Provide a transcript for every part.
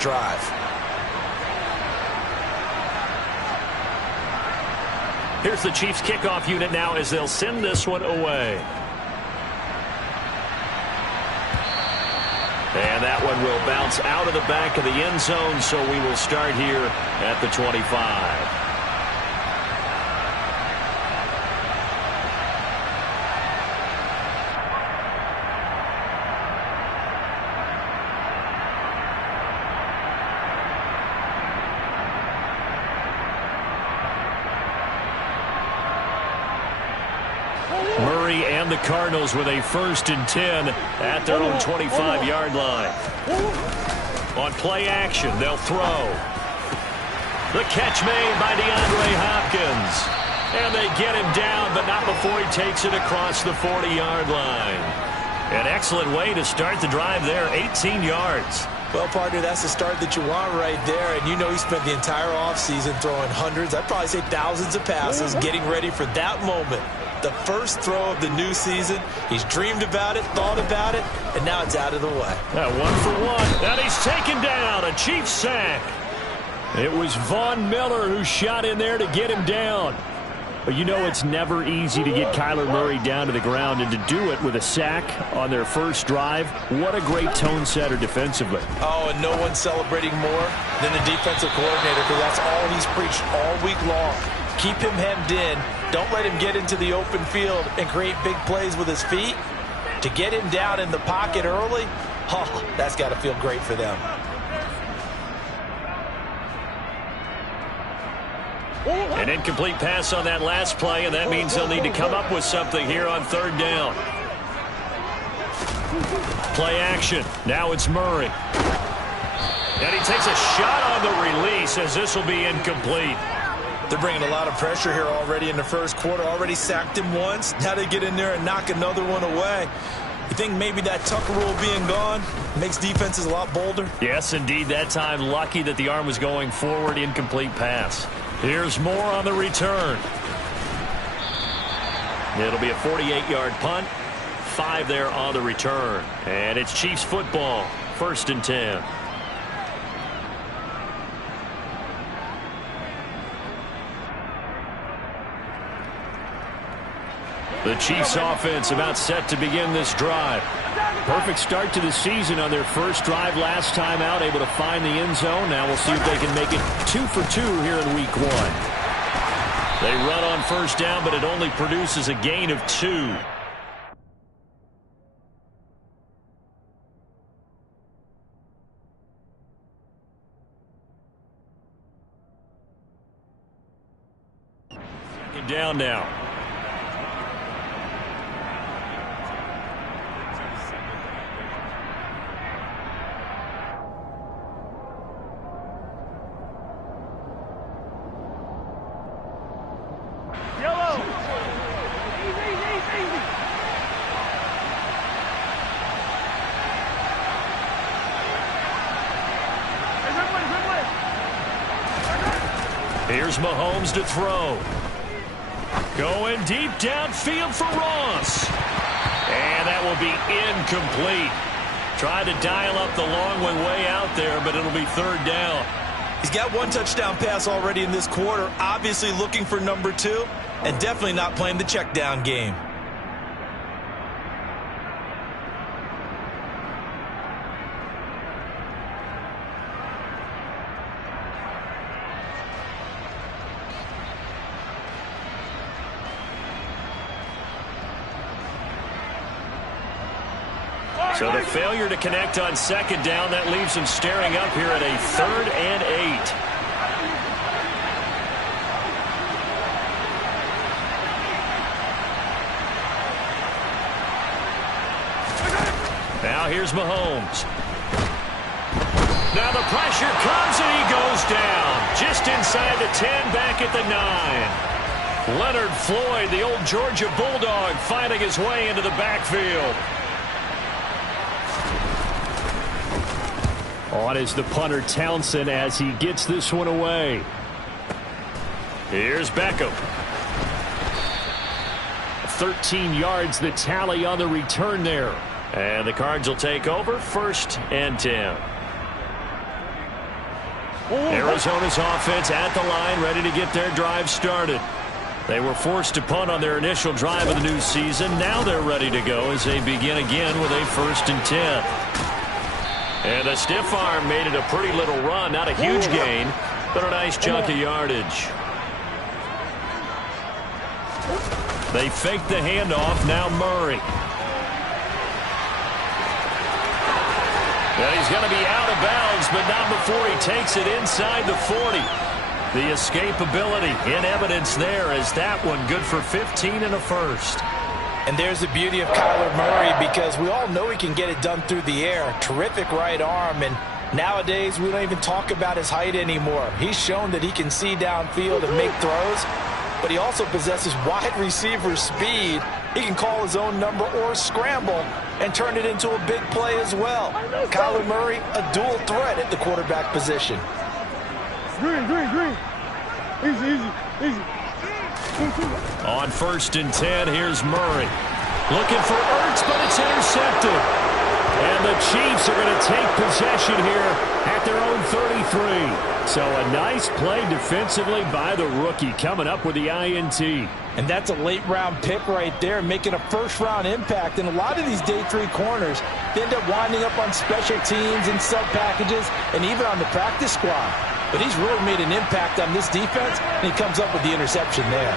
first drive. Here's the Chiefs kickoff unit now as they'll send this one away. And that one will bounce out of the back of the end zone, so we will start here at the 25. Murray and the Cardinals with a 1st and 10 at their own 25-yard line. On play action, they'll throw. The catch made by DeAndre Hopkins. And they get him down, but not before he takes it across the 40-yard line. An excellent way to start the drive there, 18 yards. Well, partner, that's the start that you want right there. And you know he spent the entire offseason throwing hundreds, I'd probably say thousands of passes, getting ready for that moment. The first throw of the new season. He's dreamed about it, thought about it, and now it's out of the way. 1 for 1. And he's taken down. A Chiefs sack. It was Von Miller who shot in there to get him down. But you know it's never easy to get Kyler Murray down to the ground, and to do it with a sack on their first drive, what a great tone setter defensively. Oh, and no one's celebrating more than the defensive coordinator, because that's all he's preached all week long. Keep him hemmed in. Don't let him get into the open field and create big plays with his feet. To get him down in the pocket early, that's got to feel great for them. An incomplete pass on that last play, and that means they'll need to come up with something here on 3rd down. Play action. Now it's Murray. And he takes a shot on the release, as this will be incomplete. They're bringing a lot of pressure here already in the first quarter. Already sacked him once. Now they get in there and knock another one away. You think maybe that Tucker rule being gone makes defenses a lot bolder? Yes, indeed. That time, lucky that the arm was going forward. Incomplete pass. Here's more on the return. It'll be a 48-yard punt. 5 there on the return. And it's Chiefs football. 1st and 10. The Chiefs offense about set to begin this drive. Perfect start to the season on their first drive last time out, able to find the end zone. Now we'll see if they can make it 2 for 2 here in week 1. They run on 1st down, but it only produces a gain of 2. Second down now. Here's Mahomes to throw. Going deep downfield for Ross. And that will be incomplete. Tried to dial up the long one way out there, but it'll be 3rd down. He's got 1 touchdown pass already in this quarter. Obviously looking for number 2, and definitely not playing the check down game. So the failure to connect on 2nd down, that leaves him staring up here at a 3rd and 8. Now here's Mahomes. Now the pressure comes and he goes down. Just inside the 10, back at the 9. Leonard Floyd, the old Georgia Bulldog, finding his way into the backfield. On is the punter Townsend as he gets this one away. Here's Beckham. 13 yards the tally on the return there. And the Cards will take over 1st and 10. Arizona's offense at the line, ready to get their drive started. They were forced to punt on their initial drive of the new season. Now they're ready to go as they begin again with a 1st and 10. And the stiff arm made it a pretty little run. Not a huge gain, but a nice chunk of yardage. They fake the handoff. Now Murray. And he's going to be out of bounds, but not before he takes it inside the 40. The escapability in evidence there as that one good for 15 and a first. And there's the beauty of Kyler Murray, because we all know he can get it done through the air. Terrific right arm, and nowadays we don't even talk about his height anymore. He's shown that he can see downfield and make throws, but he also possesses wide receiver speed. He can call his own number or scramble and turn it into a big play as well. Kyler Murray, a dual threat at the quarterback position. Green. Easy. On 1st and 10, here's Murray. Looking for Ertz, but it's intercepted. And the Chiefs are going to take possession here at their own 33. So a nice play defensively by the rookie, coming up with the INT. And that's a late-round pick right there, making a first-round impact. And a lot of these day 3 corners, they end up winding up on special teams and sub-packages and even on the practice squad. But he's really made an impact on this defense, and he comes up with the interception there.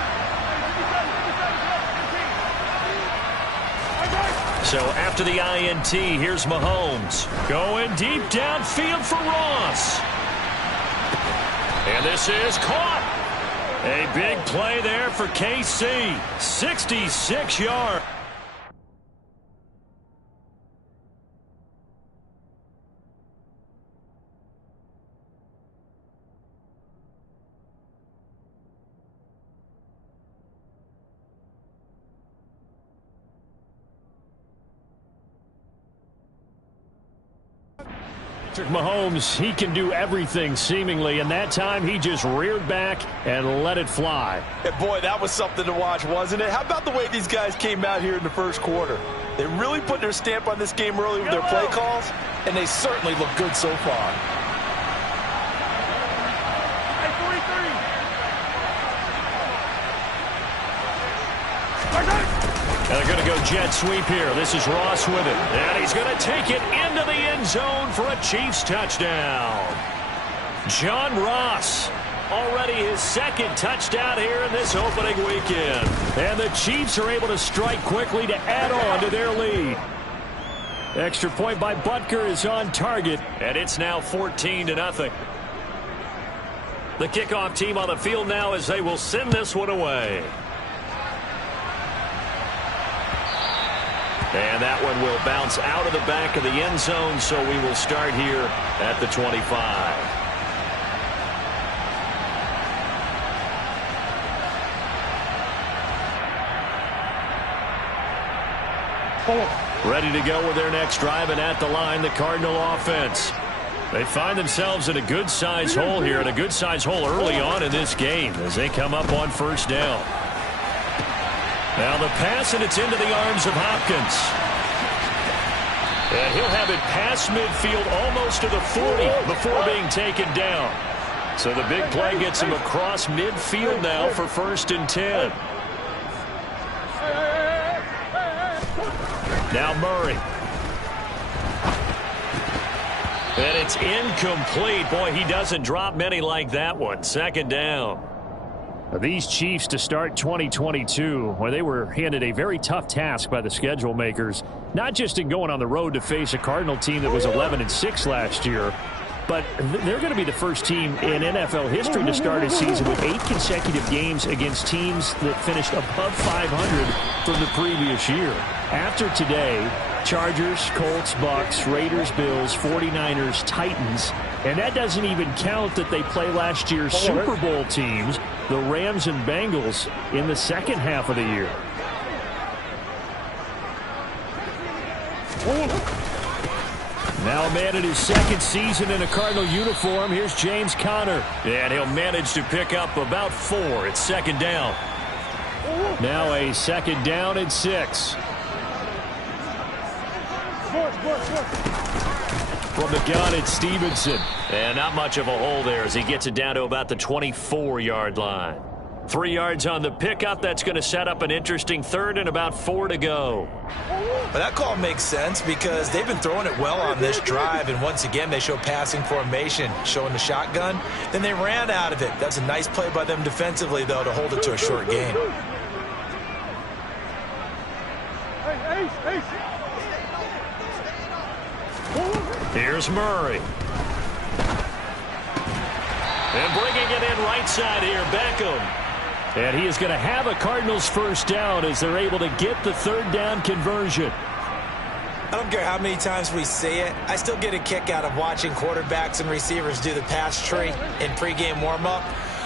So after the INT, here's Mahomes. Going deep downfield for Ross. And this is caught. A big play there for KC. 66 yards. Mahomes, he can do everything seemingly, and that time he just reared back and let it fly. And boy, that was something to watch, wasn't it? How about the way these guys came out here in the first quarter? They really put their stamp on this game early with their play calls, and they certainly look good so far. And they're going to go jet sweep here. This is Ross with it. And he's going to take it into the end zone for a Chiefs touchdown. John Ross, already his 2nd touchdown here in this opening weekend. And the Chiefs are able to strike quickly to add on to their lead. Extra point by Butker is on target, and it's now 14-0. The kickoff team on the field now as they will send this one away. And that one will bounce out of the back of the end zone, so we will start here at the 25. Ready to go with their next drive, and at the line, the Cardinal offense. They find themselves in a good-sized hole here, and a good-sized hole early on in this game as they come up on 1st down. Now the pass, and it's into the arms of Hopkins. And he'll have it past midfield almost to the 40 before being taken down. So the big play gets him across midfield now for 1st and 10. Now Murray. And it's incomplete. Boy, he doesn't drop many like that one. 2nd down. These Chiefs to start 2022, where they were handed a very tough task by the schedule makers, not just in going on the road to face a Cardinal team that was 11-6 last year, but they're going to be the first team in NFL history to start a season with 8 consecutive games against teams that finished above 500 from the previous year. After today, Chargers, Colts, Bucks, Raiders, Bills, 49ers, Titans, and that doesn't even count that they play last year's Super Bowl teams, the Rams and Bengals, in the second half of the year. Now a man in his 2nd season in a Cardinal uniform. Here's James Conner. And he'll manage to pick up about 4. It's 2nd down. Now a 2nd down and 6. From the gun, it's Stevenson. And not much of a hole there as he gets it down to about the 24-yard line. 3 yards on the pickup. That's going to set up an interesting third and about 4 to go. But that call makes sense because they've been throwing it well on this drive, and once again they show passing formation, showing the shotgun. Then they ran out of it. That's a nice play by them defensively, though, to hold it to a short game. Here's Murray. And bringing it in right side here, Beckham. And he is going to have a Cardinals first down as they're able to get the third down conversion. I don't care how many times we say it. I still get a kick out of watching quarterbacks and receivers do the pass tree in pregame warm-up.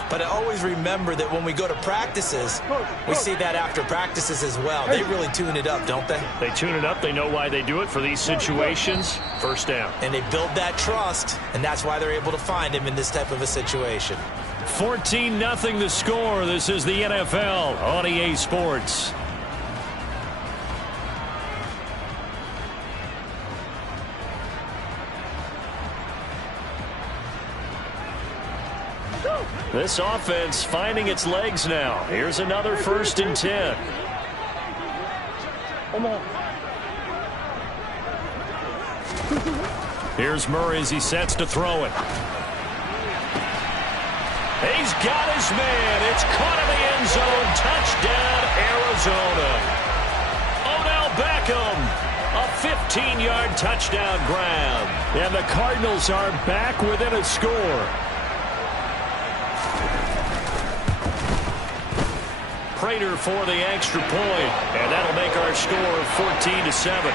But I always remember that when we go to practices, we see that after practices as well. They really tune it up, don't they? They tune it up. They know why they do it for these situations. First down. And they build that trust, and that's why they're able to find him in this type of a situation. 14-0 the score. This is the NFL on EA Sports. This offense finding its legs now. Here's another 1st and 10. Here's Murray as he sets to throw it. He's got his man. It's caught in the end zone. Touchdown, Arizona. Odell Beckham, a 15-yard touchdown grab. And the Cardinals are back within a score. Prater for the extra point, and that'll make our score 14-7.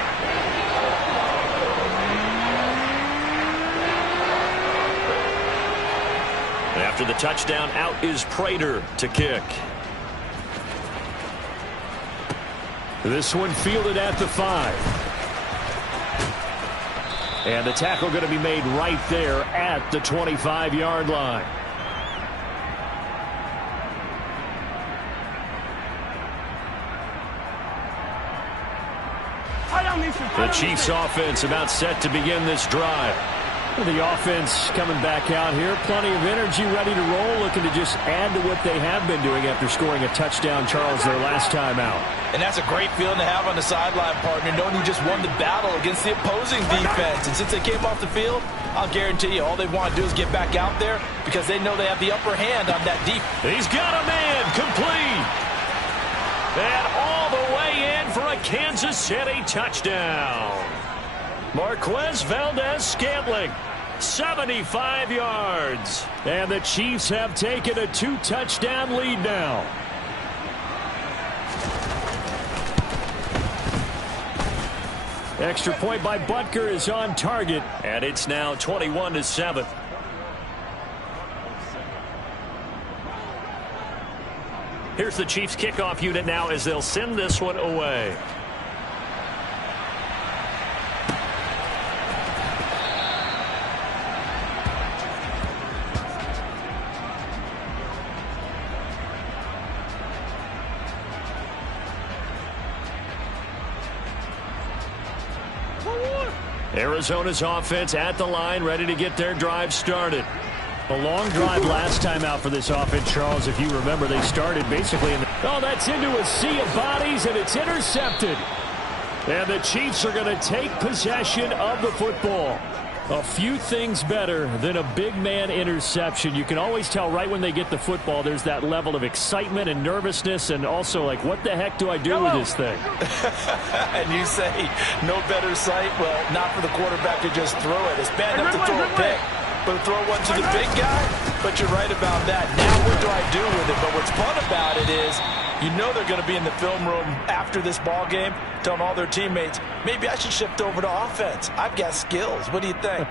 After the touchdown, out is Prater to kick. This one fielded at the 5. And the tackle going to be made right there at the 25-yard line. The Chiefs offense about set to begin this drive. The offense coming back out here. Plenty of energy, ready to roll, looking to just add to what they have been doing after scoring a touchdown, Charles, their last time out. And that's a great feeling to have on the sideline, partner, knowing you just won the battle against the opposing defense. And since they came off the field, I'll guarantee you all they want to do is get back out there because they know they have the upper hand on that defense. He's got a man complete. And all the way in for a Kansas City touchdown. Marquez Valdez-Scantling, 75 yards. And the Chiefs have taken a 2-touchdown lead now. Extra point by Butker is on target. And it's now 21-7. Here's the Chiefs kickoff unit now as they'll send this one away. Arizona's offense at the line, ready to get their drive started. A long drive last time out for this offense, Charles. If you remember, they started basically in the... Oh, that's into a sea of bodies, and it's intercepted. And the Chiefs are going to take possession of the football. A few things better than a big man interception. You can always tell right when they get the football, there's that level of excitement and nervousness, and also like, what the heck do I do with this thing? And you say, no better sight? Well, not for the quarterback to just throw it. It's bad enough to throw a pick, but throw one to the big guy? But you're right about that. Now what do I do with it? But what's fun about it is, you know they're going to be in the film room after this ball game telling all their teammates, maybe I should shift over to offense. I've got skills. What do you think?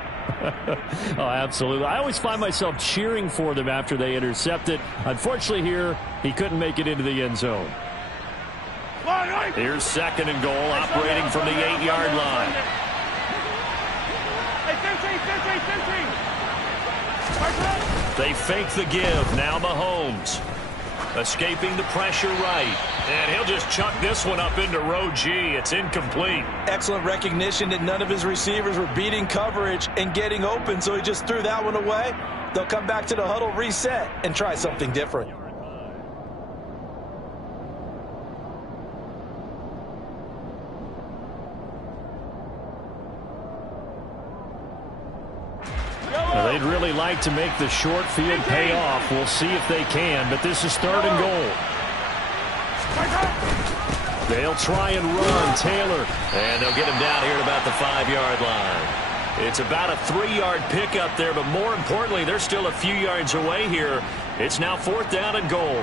Oh, absolutely. I always find myself cheering for them after they intercept it. Unfortunately here, he couldn't make it into the end zone. Here's 2nd and goal, operating from the 8-yard line. They fake the give. Now Mahomes. Escaping the pressure right. And he'll just chuck this one up into row G. It's incomplete. Excellent recognition that none of his receivers were beating coverage and getting open, so he just threw that one away. They'll come back to the huddle, reset, and try something different. Well, they'd really like to make the short field pay off. We'll see if they can, but this is 3rd and goal. They'll try and run Taylor. And they'll get him down here at about the 5-yard line. It's about a 3-yard pickup there, but more importantly, they're still a few yards away here. It's now 4th down and goal.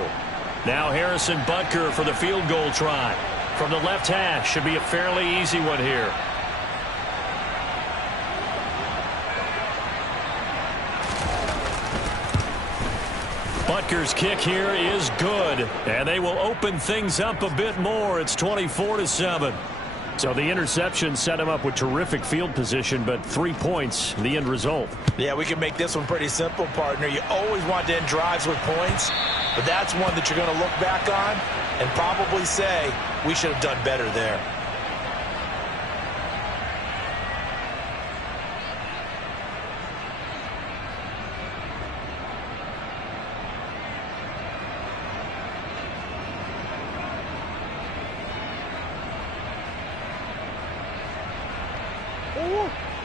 Now Harrison Butker for the field goal try. From the left hash, should be a fairly easy one here. Butker's kick here is good, and they will open things up a bit more. It's 24-7. So the interception set him up with terrific field position, but 3 points, the end result. Yeah, we can make this one pretty simple, partner. You always want to end drives with points, but that's one that you're going to look back on and probably say, we should have done better there.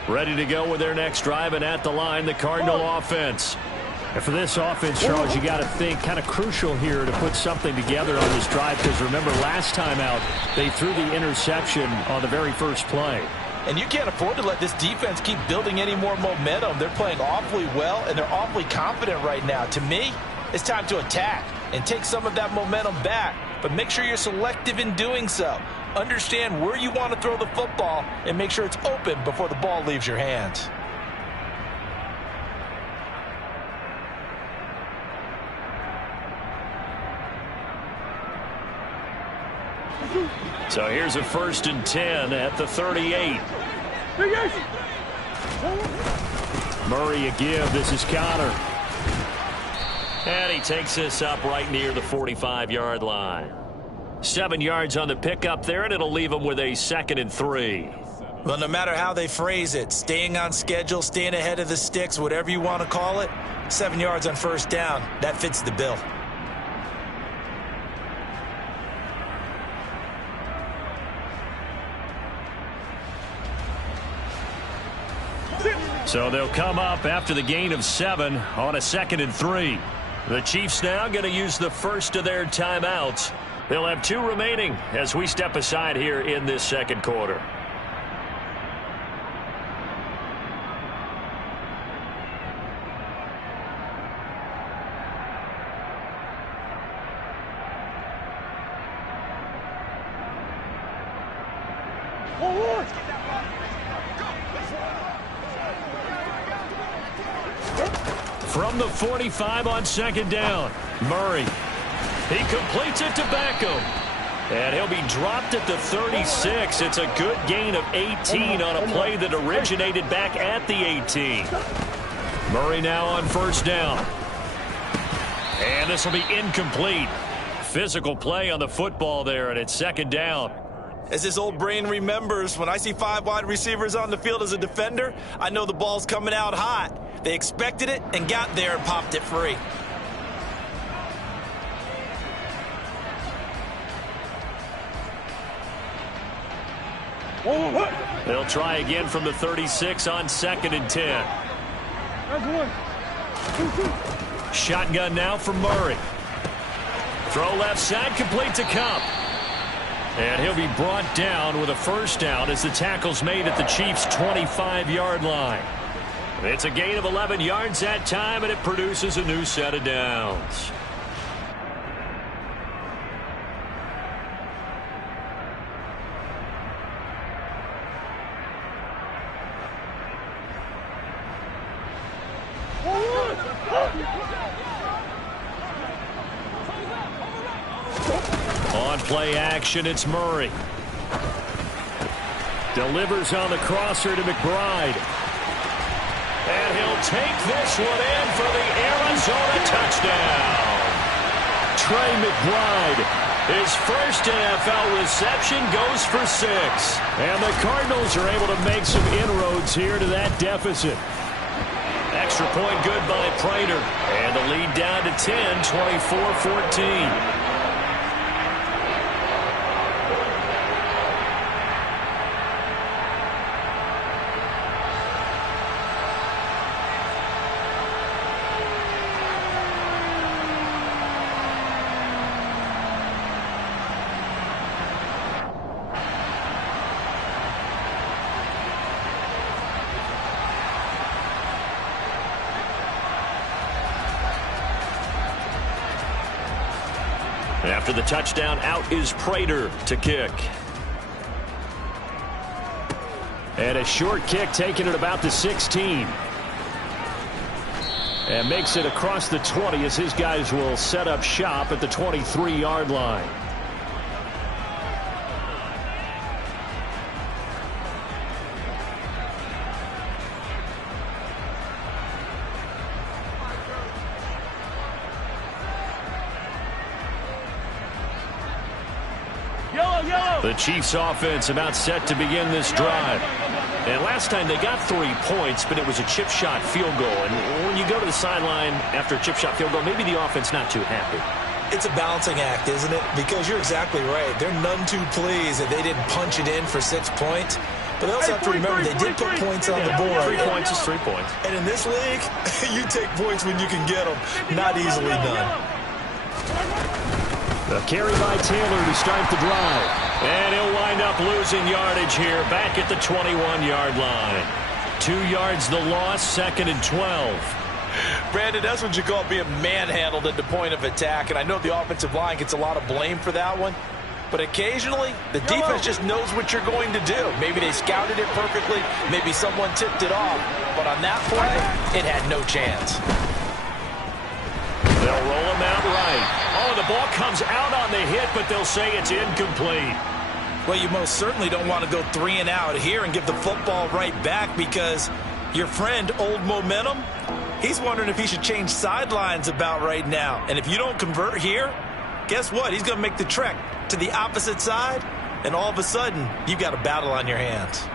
Ready to go with their next drive, and at the line, the Cardinal offense. And for this offense, Charles, you got to think kind of crucial here to put something together on this drive, because remember, last time out, they threw the interception on the very first play. And you can't afford to let this defense keep building any more momentum. They're playing awfully well, and they're awfully confident right now. To me, it's time to attack and take some of that momentum back, but make sure you're selective in doing so. Understand where you want to throw the football and make sure it's open before the ball leaves your hands. So here's a 1st and 10 at the 38. Murray a give. This is Connor. And he takes this up right near the 45-yard line. 7 yards on the pickup there, and it'll leave him with a 2nd and 3. Well, no matter how they phrase it, staying on schedule, staying ahead of the sticks, whatever you want to call it, 7 yards on 1st down, that fits the bill. So they'll come up after the gain of 7 on a 2nd and 3. The Chiefs now going to use the first of their timeouts. They'll have 2 remaining as we step aside here in this 2nd quarter. From the 45 on 2nd down, Murray. He completes it to Beckham. And he'll be dropped at the 36. It's a good gain of 18 on a play that originated back at the 18. Murray now on 1st down. And this will be incomplete. Physical play on the football there, and it's 2nd down. As his old brain remembers, when I see 5 wide receivers on the field as a defender, I know the ball's coming out hot. They expected it and got there and popped it free. They'll try again from the 36 on 2nd and 10. Shotgun now for Murray. Throw left side, complete to Cup. And he'll be brought down with a 1st down as the tackle's made at the Chiefs' 25-yard line. It's a gain of 11 yards that time, and it produces a new set of downs. On play action, it's Murray. Delivers on the crosser to McBride. And he'll take this one in for the Arizona touchdown. Trey McBride. His first NFL reception goes for 6. And the Cardinals are able to make some inroads here to that deficit. Extra point good by Prater. And the lead down to 10, 24-14. After the touchdown, out is Prater to kick. And a short kick taken at about the 16. And makes it across the 20 as his guys will set up shop at the 23-yard line. The Chiefs offense about set to begin this drive. And last time they got 3 points, but it was a chip shot field goal. And when you go to the sideline after a chip shot field goal, maybe the offense not too happy. It's a balancing act, isn't it? Because you're exactly right. They're none too pleased that they didn't punch it in for 6 points. But they also have to remember they did put points on the board. 3 points is 3 points. And in this league, you take points when you can get them. Not easily done. The carry by Taylor to start the drive. And he'll wind up losing yardage here back at the 21-yard line. 2 yards the loss, 2nd and 12. Brandon, that's what you call being manhandled at the point of attack. And I know the offensive line gets a lot of blame for that one. But occasionally, the defense just knows what you're going to do. Maybe they scouted it perfectly. Maybe someone tipped it off. But on that play, it had no chance. They'll roll him out right. Oh, the ball comes out on the hit, but they'll say it's incomplete. Well, you most certainly don't want to go 3 and out here and give the football right back because your friend, Old Momentum, he's wondering if he should change sidelines about right now. And if you don't convert here, guess what? He's going to make the trek to the opposite side, and all of a sudden, you've got a battle on your hands.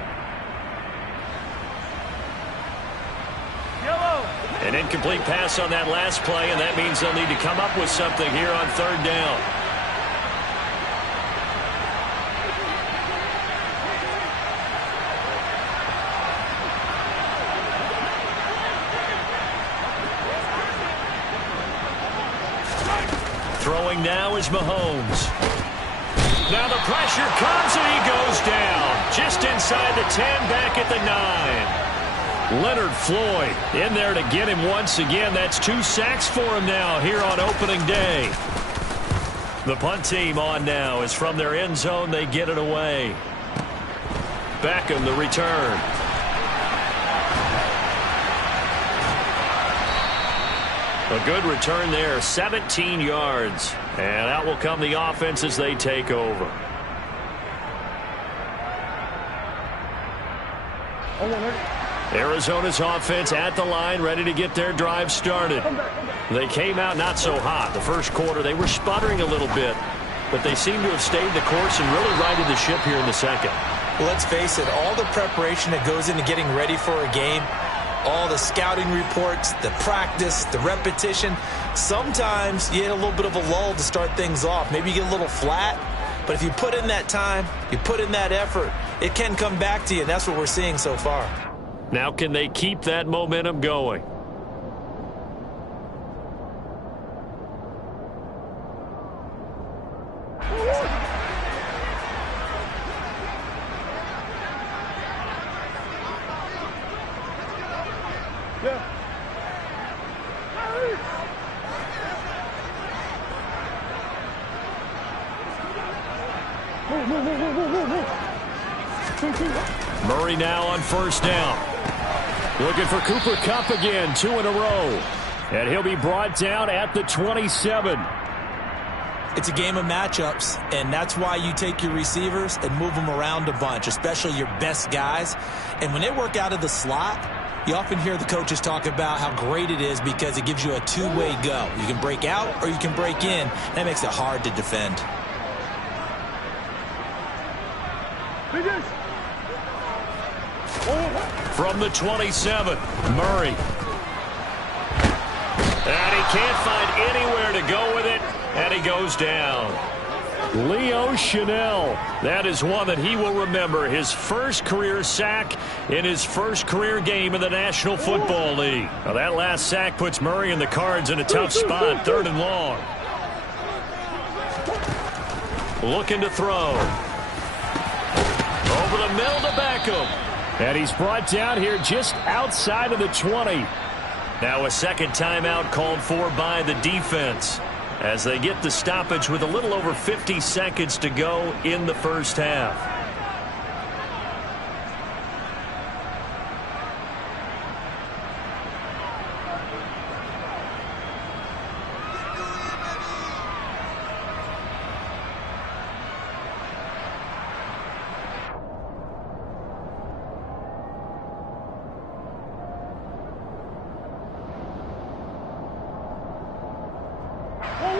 An incomplete pass on that last play, and that means they'll need to come up with something here on 3rd down. Throwing now is Mahomes. Now the pressure comes, and he goes down. Just inside the 10, back at the 9. Leonard Floyd in there to get him once again. That's 2 sacks for him now here on opening day. The punt team on now is from their end zone. They get it away. Beckham the return. A good return there, 17 yards. And out will come the offense as they take over. Arizona's offense at the line, ready to get their drive started. They came out not so hot. The first quarter, they were sputtering a little bit, but they seem to have stayed the course and really righted the ship here in the second. Well, let's face it, all the preparation that goes into getting ready for a game, all the scouting reports, the practice, the repetition, sometimes you get a little bit of a lull to start things off. Maybe you get a little flat, but if you put in that time, you put in that effort, it can come back to you, and that's what we're seeing so far. Now can they keep that momentum going? Murray now on 1st down. Looking for Cooper Kupp again, 2 in a row. And he'll be brought down at the 27. It's a game of matchups, and that's why you take your receivers and move them around a bunch, especially your best guys. And when they work out of the slot, You often hear the coaches talk about how great it is because it gives you a two-way go. You can break out or you can break in. That makes it hard to defend. From the 27, Murray. And he can't find anywhere to go with it, and he goes down. Leo Chanel, that is one that he will remember. His first career sack in his first career game in the National Football League. Now that last sack puts Murray and the Cards in a tough spot, 3rd and long. Looking to throw. Over the middle to Beckham. And he's brought down here just outside of the 20. Now a second timeout called for by the defense as they get the stoppage with a little over 50 seconds to go in the first half.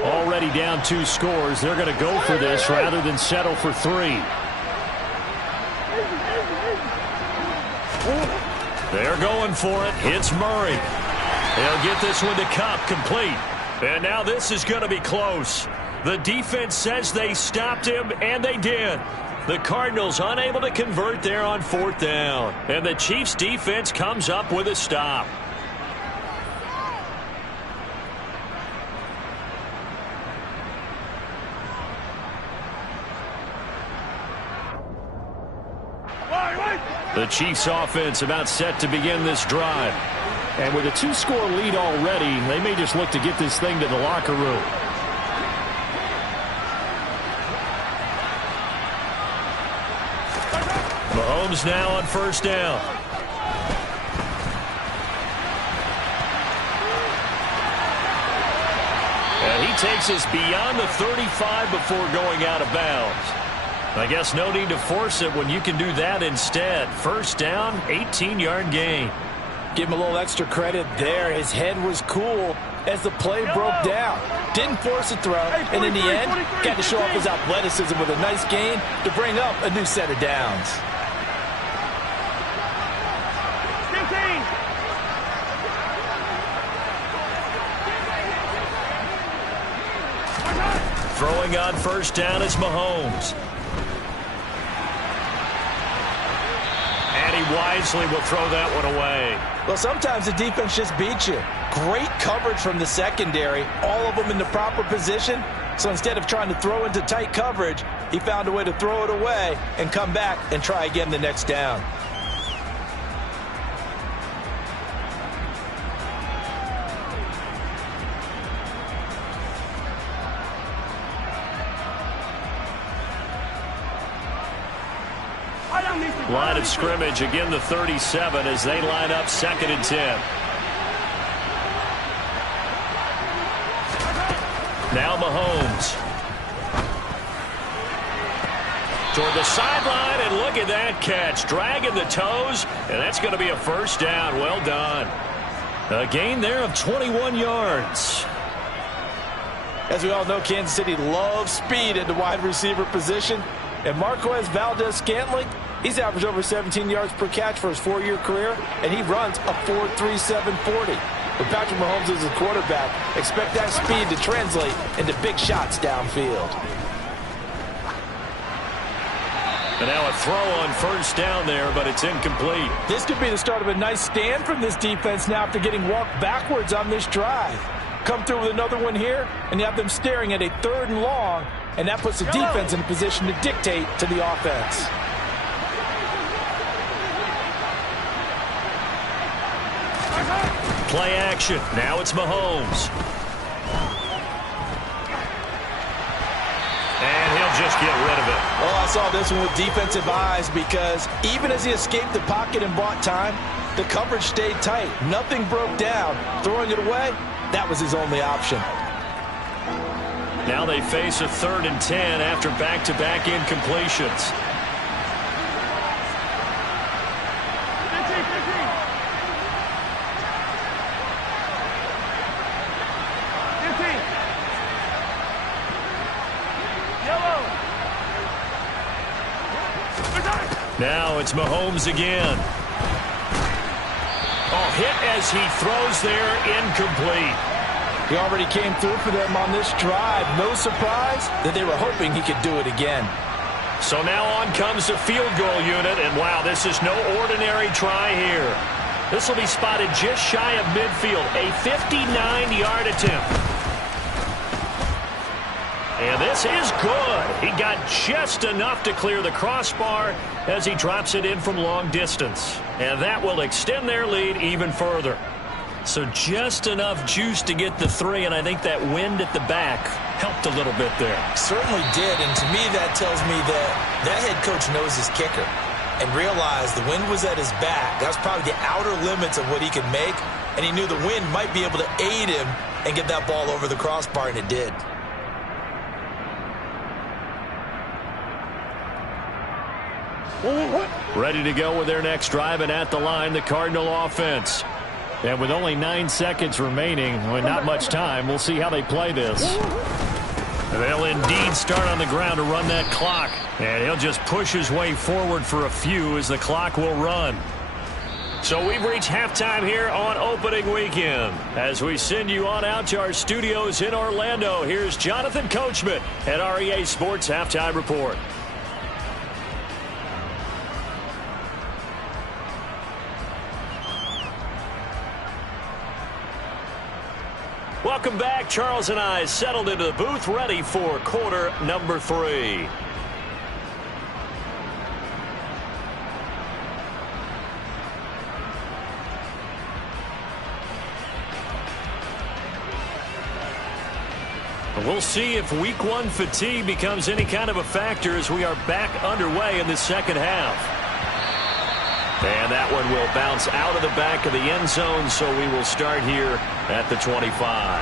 Already down 2 scores. They're going to go for this rather than settle for 3. They're going for it. Hits Murray. They'll get this one to Cup, complete. And now this is going to be close. The defense says they stopped him, and they did. The Cardinals unable to convert there on 4th down. And the Chiefs defense comes up with a stop. The Chiefs offense about set to begin this drive. And with a 2-score lead already, they may just look to get this thing to the locker room. Mahomes now on 1st down. And he takes us beyond the 35 before going out of bounds. I guess no need to force it when you can do that instead. 1st down, 18-yard gain. Give him a little extra credit there. His head was cool as the play broke down. Didn't force a throw, and in the end, got to show off his athleticism with a nice gain to bring up a new set of downs. Throwing on 1st down is Mahomes. And he wisely will throw that one away. Well, sometimes the defense just beats you. Great coverage from the secondary, all of them in the proper position. So instead of trying to throw into tight coverage, he found a way to throw it away and come back and try again the next down. Line of scrimmage, again the 37 as they line up 2nd and 10. Now Mahomes. Toward the sideline, and look at that catch. Dragging the toes, and that's going to be a 1st down. Well done. A gain there of 21 yards. As we all know, Kansas City loves speed at the wide receiver position. And Marquez Valdez-Scantling, he's averaged over 17 yards per catch for his 4-year career, and he runs a 4.37 40. With Patrick Mahomes as his quarterback, expect that speed to translate into big shots downfield. And now a throw on 1st down there, but it's incomplete. This could be the start of a nice stand from this defense now after getting walked backwards on this drive. Come through with another one here, and you have them staring at a 3rd and long, and that puts the defense in a position to dictate to the offense. Play action. Now it's Mahomes. And he'll just get rid of it. Well, I saw this one with defensive eyes because even as he escaped the pocket and bought time, the coverage stayed tight. Nothing broke down. Throwing it away, that was his only option. Now they face a 3rd and 10 after back-to-back incompletions. Now it's Mahomes again. Oh, hit as he throws there, incomplete. He already came through for them on this drive. No surprise that they were hoping he could do it again. So now on comes the field goal unit, and wow, this is no ordinary try here. This will be spotted just shy of midfield, a 59-yard attempt. And this is good. He got just enough to clear the crossbar as he drops it in from long distance. And that will extend their lead even further. So just enough juice to get the 3, and I think that wind at the back helped a little bit there. Certainly did, and to me that tells me that head coach knows his kicker and realized the wind was at his back. That was probably the outer limits of what he could make, and he knew the wind might be able to aid him and get that ball over the crossbar, and it did. Ready to go with their next drive, and at the line, the Cardinal offense. And with only 9 seconds remaining, with not much time, we'll see how they play this. They'll indeed start on the ground to run that clock. And he'll just push his way forward for a few as the clock will run. So we've reached halftime here on opening weekend. As we send you on out to our studios in Orlando, here's Jonathan Coachman at REA Sports Halftime Report. Welcome back. Charles and I settled into the booth, ready for quarter number 3. We'll see if week 1 fatigue becomes any kind of a factor as we are back underway in the second half. And that one will bounce out of the back of the end zone, so we will start here at the 25.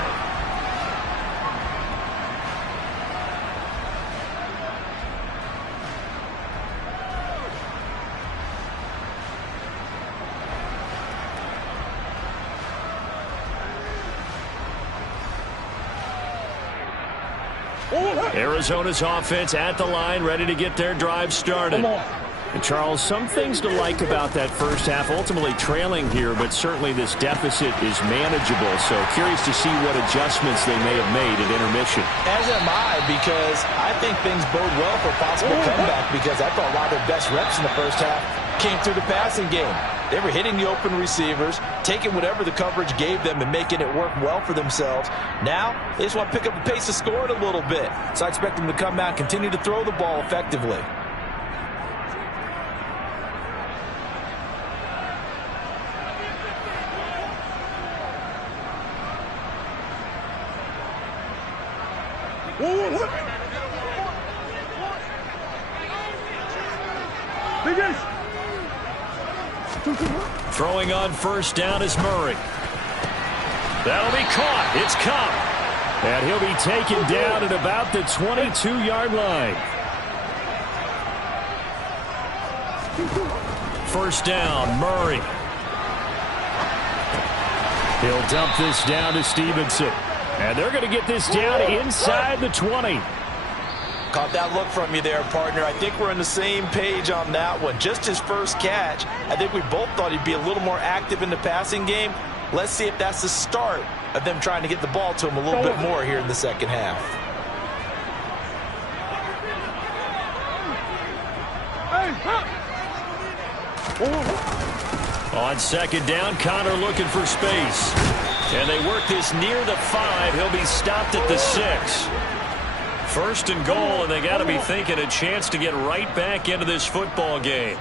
Arizona's offense at the line, ready to get their drive started. And Charles, some things to like about that first half, ultimately trailing here, but certainly this deficit is manageable. So curious to see what adjustments they may have made at intermission. As am I, because I think things bode well for a possible comeback, because I thought a lot of their best reps in the first half came through the passing game. They were hitting the open receivers, taking whatever the coverage gave them and making it work well for themselves. Now, they just want to pick up the pace of scoring a little bit. So I expect them to come out and continue to throw the ball effectively. Throwing on first down is Murray. That'll be caught. It's Cup. And he'll be taken down at about the 22-yard line. First down, Murray. He'll dump this down to Stevenson. And they're going to get this down inside the 20. Caught that look from you there, partner. I think we're on the same page on that one. Just his first catch. I think we both thought he'd be a little more active in the passing game. Let's see if that's the start of them trying to get the ball to him a little bit more here in the second half. On second down, Connor looking for space. And they work this near the 5. He'll be stopped at the 6. First and goal, and they got to be thinking a chance to get right back into this football game.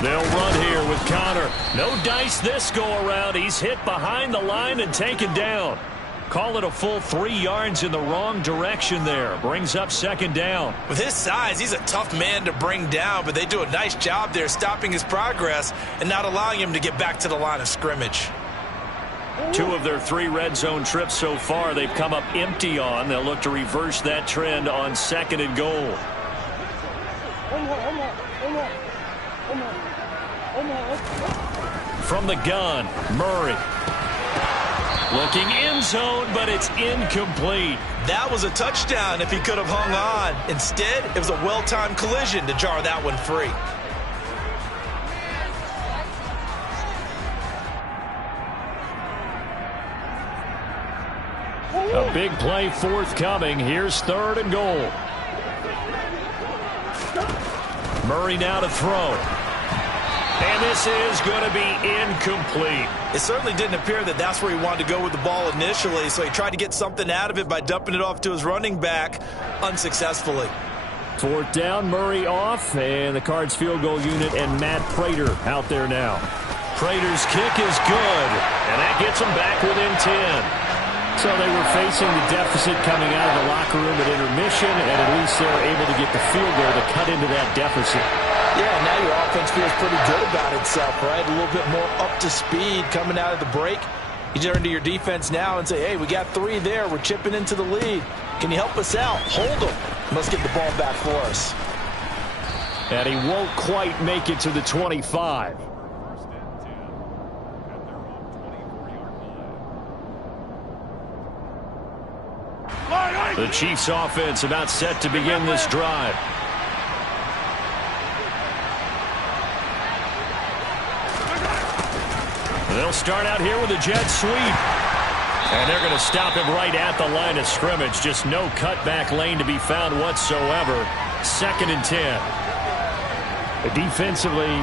They'll run here with Connor. No dice this go around. He's hit behind the line and taken down. Call it a full 3 yards in the wrong direction there. Brings up second down. With his size, he's a tough man to bring down, but they do a nice job there stopping his progress and not allowing him to get back to the line of scrimmage. 2 of their 3 red zone trips so far they've come up empty on. They'll look to reverse that trend on second and goal. From the gun, Murray. Looking in zone, but it's incomplete. That was a touchdown if he could have hung on. Instead, it was a well-timed collision to jar that one free. A big play forthcoming. Here's 3rd and goal. Murray now to throw. And this is going to be incomplete. It certainly didn't appear that that's where he wanted to go with the ball initially, so he tried to get something out of it by dumping it off to his running back unsuccessfully. 4th down, Murray off, and the Cards field goal unit and Matt Prater out there now. Prater's kick is good, and that gets them back within 10. So they were facing the deficit coming out of the locker room at intermission, and at least they were able to get the field goal to cut into that deficit. Yeah, now your offense feels pretty good about itself, right? A little bit more up to speed coming out of the break. You turn to your defense now and say, hey, we got 3 there. We're chipping into the lead. Can you help us out? Hold them. Let's get the ball back for us. And he won't quite make it to the 25. The Chiefs offense about set to begin this drive. They'll start out here with a jet sweep. And they're going to stop him right at the line of scrimmage. Just no cutback lane to be found whatsoever. 2nd and 10. Defensively,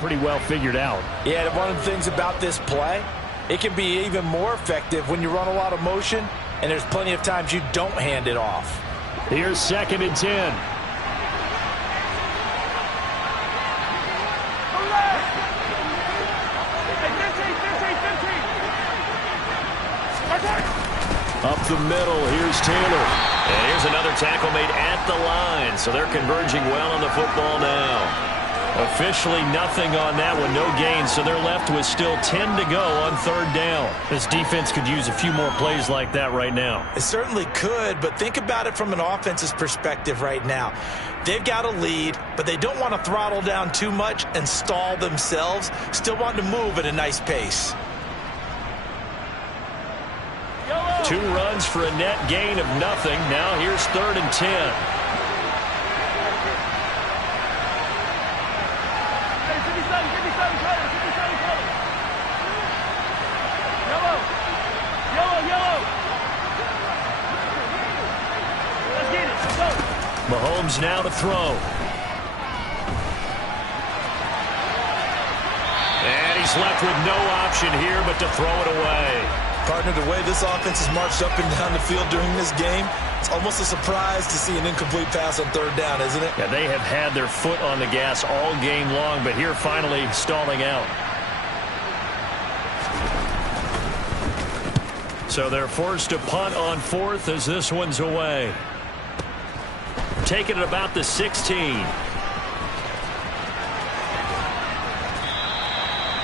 pretty well figured out. Yeah, one of the things about this play, it can be even more effective when you run a lot of motion, and there's plenty of times you don't hand it off. Here's 2nd and 10. Up the middle, here's Taylor. And here's another tackle made at the line, so they're converging well on the football now. Officially nothing on that one, no gain, so they're left with still 10 to go on 3rd down. This defense could use a few more plays like that right now. It certainly could, but think about it from an offense's perspective right now. They've got a lead, but they don't want to throttle down too much and stall themselves. Still want to move at a nice pace. 2 runs for a net gain of nothing. Now here's 3rd and 10. Mahomes now to throw. And he's left with no option here but to throw it away. Partner, the way this offense has marched up and down the field during this game, it's almost a surprise to see an incomplete pass on 3rd down, isn't it? Yeah, they have had their foot on the gas all game long, but here finally stalling out. So they're forced to punt on 4th as this one's away. Taking it about the 16.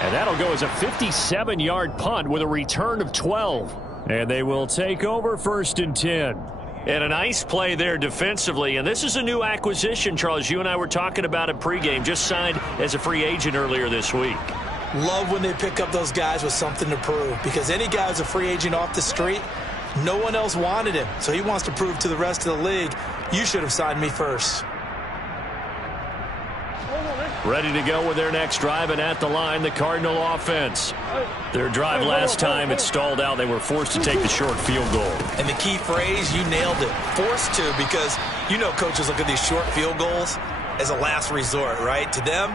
And that'll go as a 57-yard punt with a return of 12. And they will take over 1st and 10. And a nice play there defensively. And this is a new acquisition, Charles. You and I were talking about it pregame. Just signed as a free agent earlier this week. Love when they pick up those guys with something to prove. Because any guy who's a free agent off the street, no one else wanted him. So he wants to prove to the rest of the league, you should have signed me first. Ready to go with their next drive, and at the line, the Cardinal offense. Their drive last time, it stalled out. They were forced to take the short field goal. And the key phrase, you nailed it. Forced to, because you know coaches look at these short field goals as a last resort, right? To them,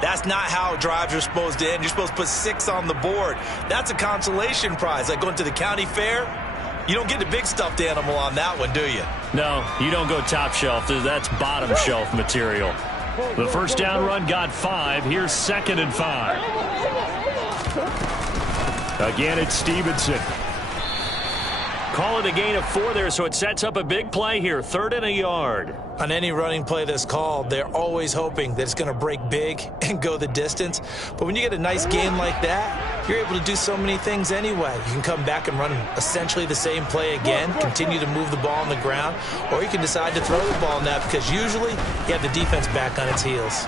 that's not how drives are supposed to end. You're supposed to put 6 on the board. That's a consolation prize. Like going to the county fair, you don't get the big stuffed animal on that one, do you? No, you don't go top shelf. That's bottom shelf material. The first down run got 5. Here's 2nd and 5. Again, it's Stevenson. Call it a gain of 4 there, so it sets up a big play here. 3rd and a yard. On any running play that's called, they're always hoping that it's going to break big and go the distance. But when you get a nice gain like that, you're able to do so many things anyway. You can come back and run essentially the same play again, continue to move the ball on the ground, or you can decide to throw the ball now because usually you have the defense back on its heels.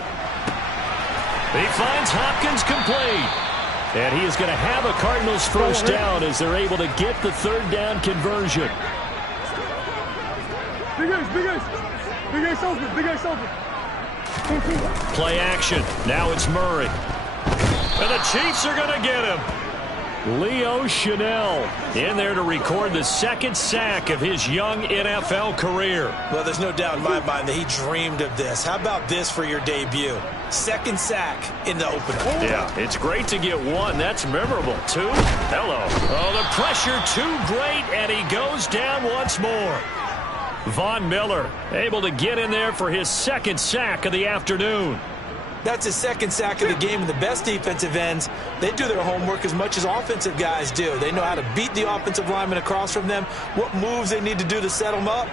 He finds Hopkins complete. And he is going to have a Cardinals first down as they're able to get the 3rd down conversion. Big ace, big ace. Big ace open, big ace open. Play action. Now it's Murray. And the Chiefs are going to get him. Leo Chanel in there to record the 2nd sack of his young NFL career. Well, there's no doubt in my mind that he dreamed of this. How about this for your debut? 2nd sack in the opener. Yeah, it's great to get 1. That's memorable. 2? Hello. Oh, the pressure too great, and he goes down once more. Von Miller able to get in there for his 2nd sack of the afternoon. That's his 2nd sack of the game, and the best defensive ends, they do their homework as much as offensive guys do. They know how to beat the offensive lineman across from them, what moves they need to do to set them up.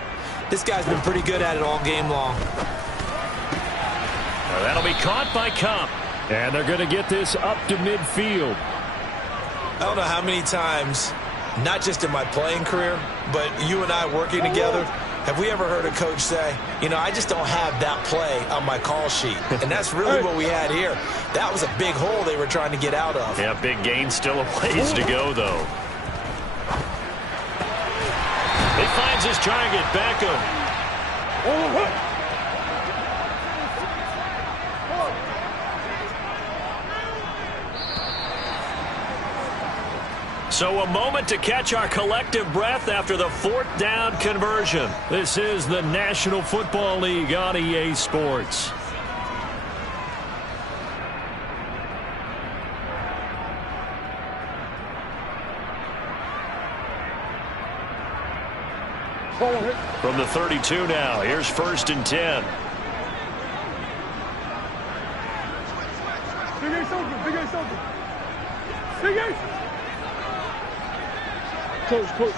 This guy's been pretty good at it all game long. Now that'll be caught by Cup, and they're going to get this up to midfield. I don't know how many times, not just in my playing career, but you and I working together, have we ever heard a coach say, you know, I just don't have that play on my call sheet? And that's really what we had here. That was a big hole they were trying to get out of. Yeah, big gain, still a ways to go, though. He finds his target, Beckham. So a moment to catch our collective breath after the 4th down conversion. This is the National Football League on EA Sports. From the 32 now, here's 1st and 10. Big ace open, big ace open. Big ace. Close.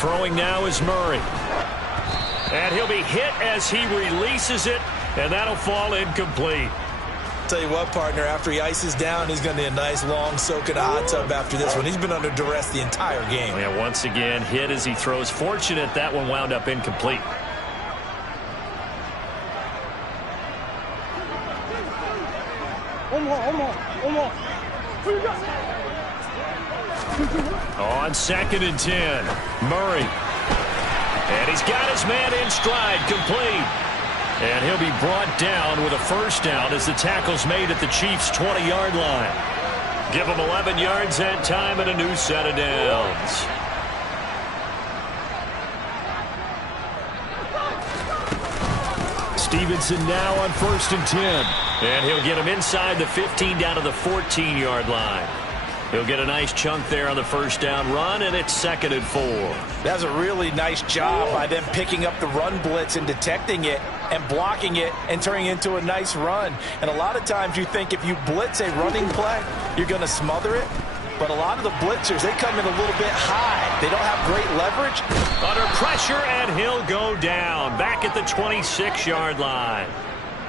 Throwing now is Murray. And he'll be hit as he releases it, and that'll fall incomplete. Tell you what, partner, after he ices down, he's going to need a nice long soak in a hot tub after this one. He's been under duress the entire game. Yeah, once again, hit as he throws. Fortunate that one wound up incomplete. Omar. Who you got? On 2nd and 10, Murray. And he's got his man in stride, complete. And he'll be brought down with a first down as the tackle's made at the Chiefs' 20-yard line. Give him 11 yards that time and a new set of downs. Stevenson now on 1st and 10. And he'll get him inside the 15 down to the 14-yard line. He'll get a nice chunk there on the first down run, and it's 2nd and 4. That's a really nice job by them picking up the run blitz and detecting it and blocking it and turning it into a nice run. And a lot of times you think if you blitz a running play, you're going to smother it. But a lot of the blitzers, they come in a little bit high. They don't have great leverage. Under pressure, and he'll go down back at the 26-yard line.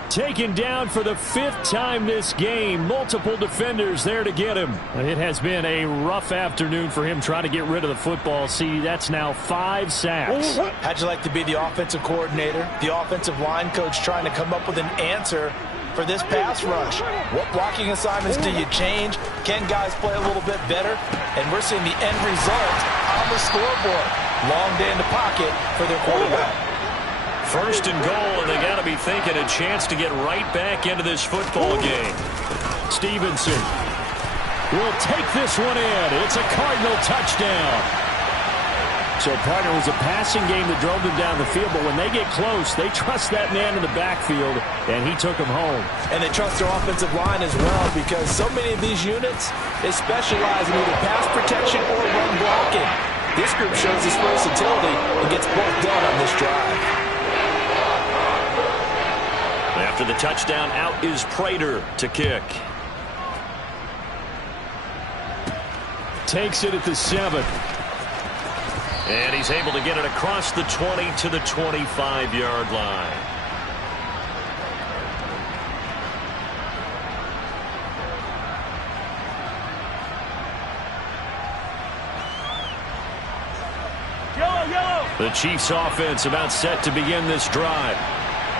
Taken down for the 5th time this game. Multiple defenders there to get him. It has been a rough afternoon for him trying to get rid of the football. See, that's now 5 sacks. How'd you like to be the offensive coordinator, the offensive line coach trying to come up with an answer for this pass rush? What blocking assignments do you change? Can guys play a little bit better? And we're seeing the end result on the scoreboard. Long day in the pocket for their quarterback. 1st and goal, and they got to be thinking a chance to get right back into this football game. Stevenson will take this one in. It's a Cardinal touchdown. So, partner, it was a passing game that drove them down the field, but when they get close, they trust that man in the backfield, and he took them home. And they trust their offensive line as well, because so many of these units, they specialize in either pass protection or run blocking. This group shows its versatility and gets both done on this drive. After the touchdown, out is Prater to kick. Takes it at the 7. And he's able to get it across the 20 to the 25-yard line. The Chiefs offense about set to begin this drive.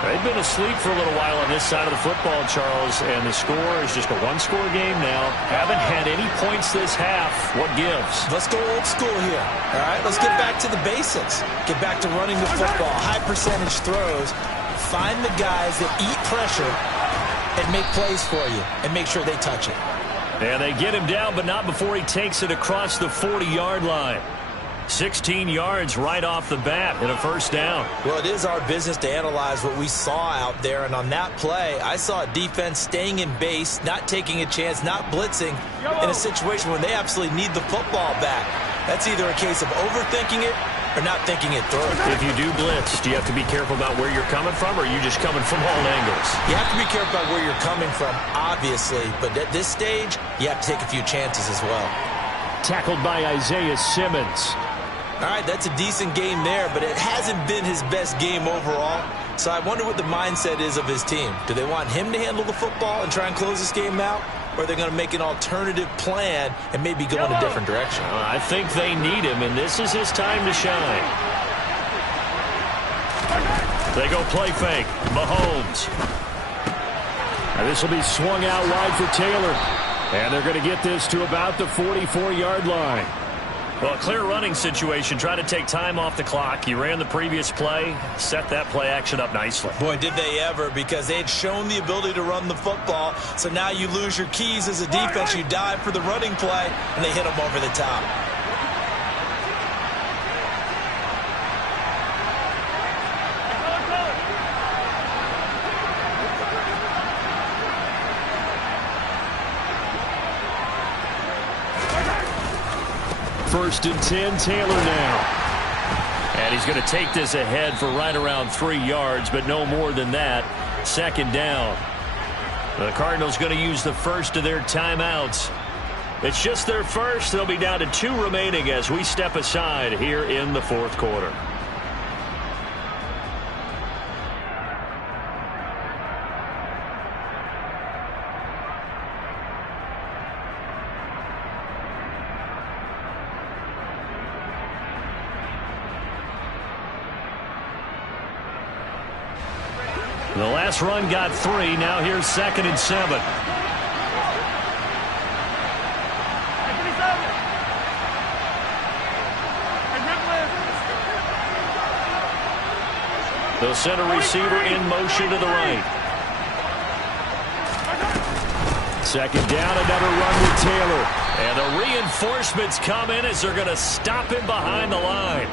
They've been asleep for a little while on this side of the football, Charles, and the score is just a one-score game now. Haven't had any points this half. What gives? Let's go old school here. All right, let's get back to the basics. Get back to running the football, high percentage throws. Find the guys that eat pressure and make plays for you and make sure they touch it. And they get him down, but not before he takes it across the 40-yard line. 16 yards right off the bat and a first down. Well, it is our business to analyze what we saw out there, and on that play, I saw a defense staying in base, not taking a chance, not blitzing in a situation where they absolutely need the football back. That's either a case of overthinking it or not thinking it through. If you do blitz, do you have to be careful about where you're coming from, or are you just coming from all angles? You have to be careful about where you're coming from, obviously, but at this stage, you have to take a few chances as well. Tackled by Isaiah Simmons. All right, that's a decent game there, but it hasn't been his best game overall. So I wonder what the mindset is of his team. Do they want him to handle the football and try and close this game out? Or are they going to make an alternative plan and maybe go in a different direction? I think they need him, and this is his time to shine. They go play fake. Mahomes. And this will be swung out wide for Taylor. And they're going to get this to about the 44-yard line. Well, a clear running situation. Try to take time off the clock. You ran the previous play, set that play action up nicely. Boy, did they ever, because they had shown the ability to run the football. So now you lose your keys as a defense. You dive for the running play, and they hit them over the top. First and 10, Taylor now. And he's going to take this ahead for right around 3 yards, but no more than that. Second down. The Cardinals going to use the first of their timeouts. It's just their first. They'll be down to 2 remaining as we step aside here in the fourth quarter. The last run got 3. Now here's 2nd and 7. They'll send a receiver in motion to the right. Second down, another run with Taylor. And the reinforcements come in as they're going to stop him behind the line.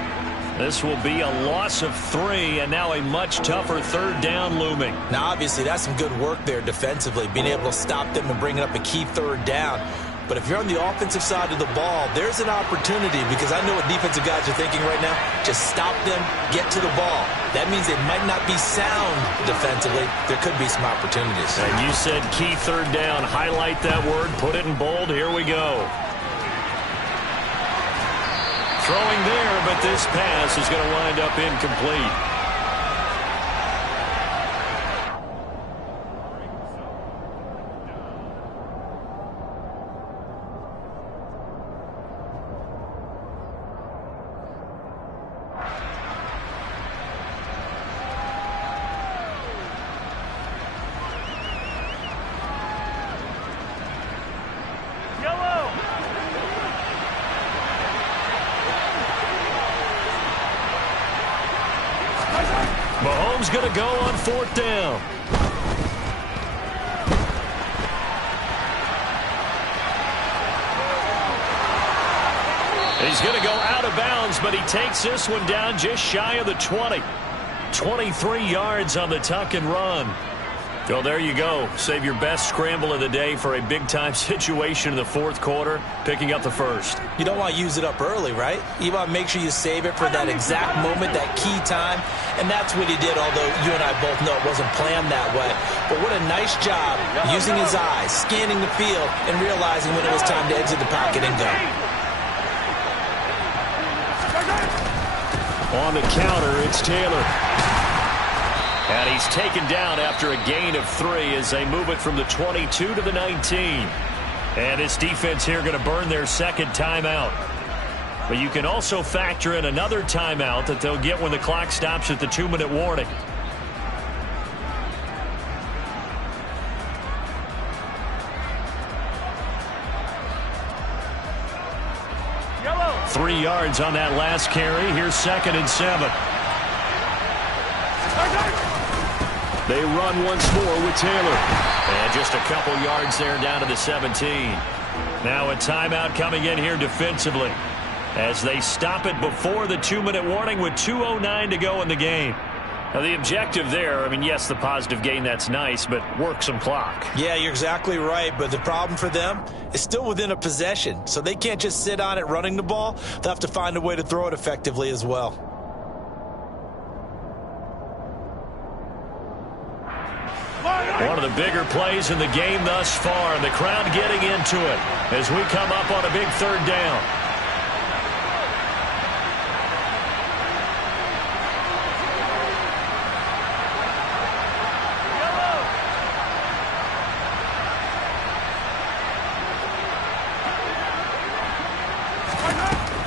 This will be a loss of 3, and now a much tougher third down looming. Now, obviously, that's some good work there defensively, being able to stop them and bringing up a key third down. But if you're on the offensive side of the ball, there's an opportunity, because I know what defensive guys are thinking right now. Just stop them, get to the ball. That means they might not be sound defensively. There could be some opportunities. And you said key third down. Highlight that word. Put it in bold. Here we go. Throwing there, but this pass is going to wind up incomplete. Mahomes going to go on 4th down. He's going to go out of bounds, but he takes this one down just shy of the 20. 23 yards on the tuck and run. Well, there you go. Save your best scramble of the day for a big-time situation in the fourth quarter, picking up the first. You don't want to use it up early, right? You want to make sure you save it for that exact moment, that key time, and that's what he did, although you and I both know it wasn't planned that way. But what a nice job using his eyes, scanning the field, and realizing when it was time to exit the pocket and go. On the counter, it's Taylor. And he's taken down after a gain of 3 as they move it from the 22 to the 19. And this defense here going to burn their second timeout. But you can also factor in another timeout that they'll get when the clock stops at the 2-minute warning. Yellow. 3 yards on that last carry. Here's 2nd and 7. They run once more with Taylor. And just a couple yards there down to the 17. Now a timeout coming in here defensively as they stop it before the 2-minute warning with 2:09 to go in the game. Now the objective there, I mean, yes, the positive gain, that's nice, but work some clock. Yeah, you're exactly right, but the problem for them is still within a possession, so they can't just sit on it running the ball. They'll have to find a way to throw it effectively as well. One of the bigger plays in the game thus far, and the crowd getting into it as we come up on a big 3rd down.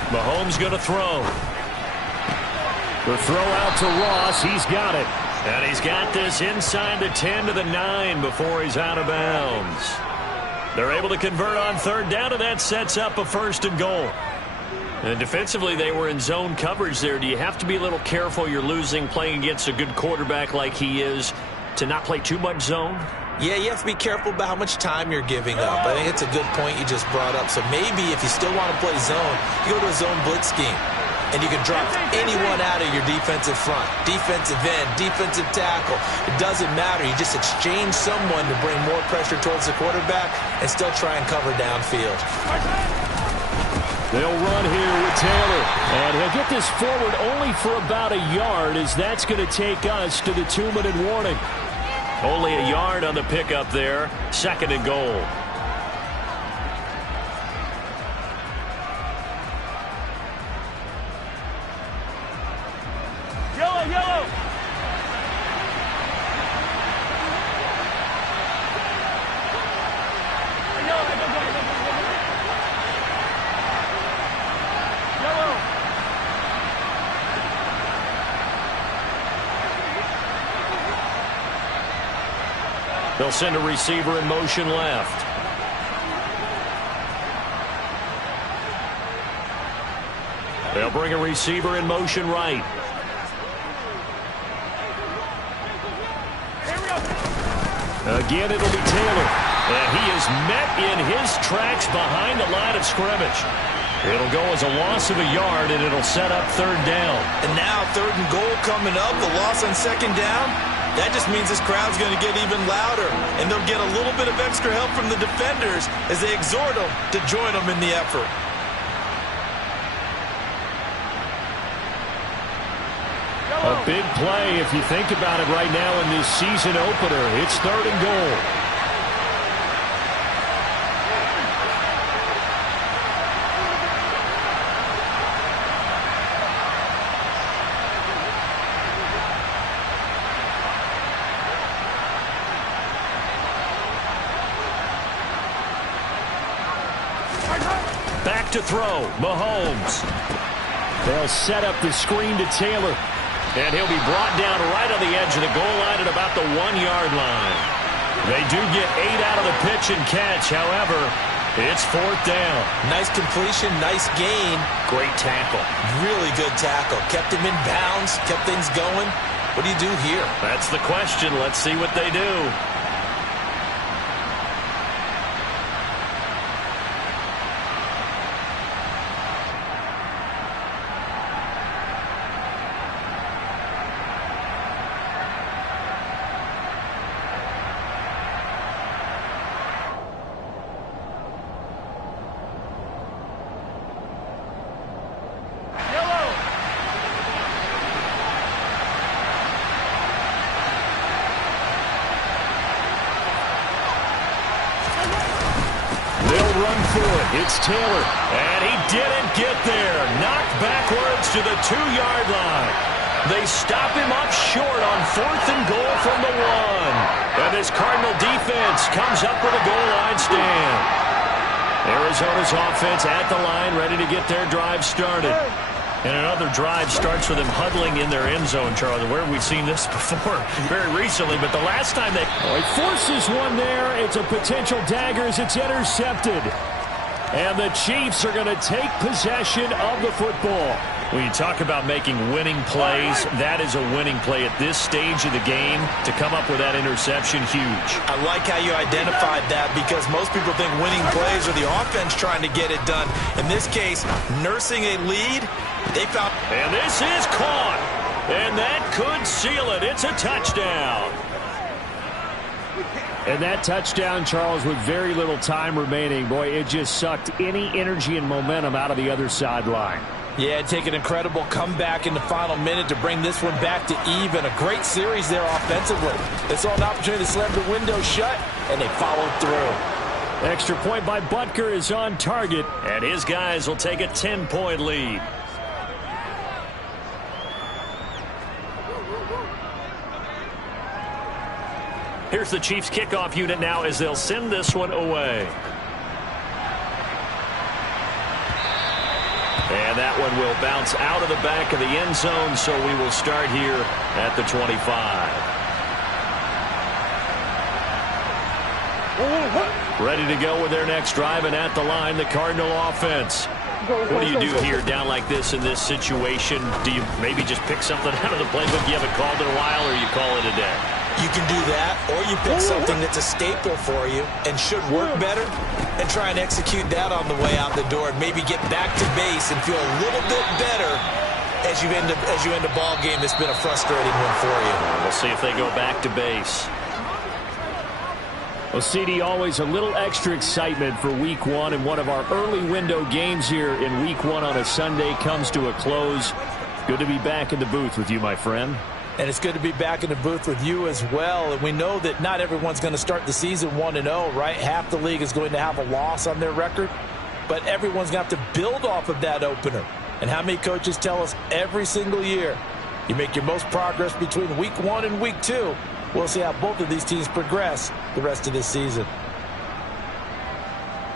Mahomes going to throw. The throw out to Ross. He's got it. And he's got this inside the 10 to the 9 before he's out of bounds. They're able to convert on 3rd down, and that sets up a 1st and goal. And defensively, they were in zone coverage there. Do you have to be a little careful? You're losing, playing against a good quarterback like he is, to not play too much zone? Yeah, you have to be careful about how much time you're giving up. I think it's a good point you just brought up. So maybe if you still want to play zone, you go to a zone blitz scheme. And you can drop anyone out of your defensive front, defensive end, defensive tackle. It doesn't matter. You just exchange someone to bring more pressure towards the quarterback and still try and cover downfield. They'll run here with Taylor. And he'll get this forward only for about a yard, as that's going to take us to the 2-minute warning. Only a yard on the pickup there. 2nd and goal. Yellow. They'll send a receiver in motion left. They'll bring a receiver in motion right. Again, it'll be Taylor. And he is met in his tracks behind the line of scrimmage. It'll go as a loss of a yard, and it'll set up 3rd down. And now 3rd and goal coming up, the loss on 2nd down. That just means this crowd's going to get even louder, and they'll get a little bit of extra help from the defenders as they exhort them to join them in the effort. A big play if you think about it right now in this season opener. It's 3rd and goal. Back to throw, Mahomes. They'll set up the screen to Taylor. And he'll be brought down right on the edge of the goal line at about the 1-yard line. They do get 8 out of the pitch and catch. However, it's 4th down. Nice completion, nice gain. Great tackle. Really good tackle. Kept him in bounds, kept things going. What do you do here? That's the question. Let's see what they do. will run for it. It's Taylor. And he didn't get there. Knocked backwards to the 2-yard line. They stop him up short on 4th and goal from the 1. And this Cardinal defense comes up with a goal line stand. Arizona's offense at the line, ready to get their drive started. And another drive starts with them huddling in their end zone, Charlie. Where have we seen this before? Very recently, but the last time they... Oh, he forces one there. It's a potential dagger as it's intercepted. And the Chiefs are going to take possession of the football. When you talk about making winning plays, that is a winning play at this stage of the game. To come up with that interception, huge. I like how you identified that, because most people think winning plays are the offense trying to get it done. In this case, nursing a lead, they found... And this is caught. And that could seal it. It's a touchdown. And that touchdown, Charles, with very little time remaining, boy, it just sucked any energy and momentum out of the other sideline. Yeah, take an incredible comeback in the final minute to bring this one back to even. A great series there offensively. They saw an opportunity to slam the window shut, and they followed through. Extra point by Butker is on target. And his guys will take a 10-point lead. Here's the Chiefs kickoff unit now as they'll send this one away. And that one will bounce out of the back of the end zone, so we will start here at the 25. Ready to go with their next drive, and at the line, the Cardinal offense. What do you do here down like this in this situation? Do you maybe just pick something out of the playbook you haven't called in a while, or you call it a day? You can do that, or you pick something that's a staple for you and should work better and try and execute that on the way out the door and maybe get back to base and feel a little bit better as you end a ball game that's been a frustrating one for you. We'll see if they go back to base. Well, CD, always a little extra excitement for Week 1, and one of our early window games here in Week 1 on a Sunday comes to a close. Good to be back in the booth with you, my friend. And it's good to be back in the booth with you as well. And we know that not everyone's going to start the season 1-0, right? Half the league is going to have a loss on their record. But everyone's going to have to build off of that opener. And how many coaches tell us every single year, you make your most progress between Week 1 and Week 2. We'll see how both of these teams progress the rest of this season.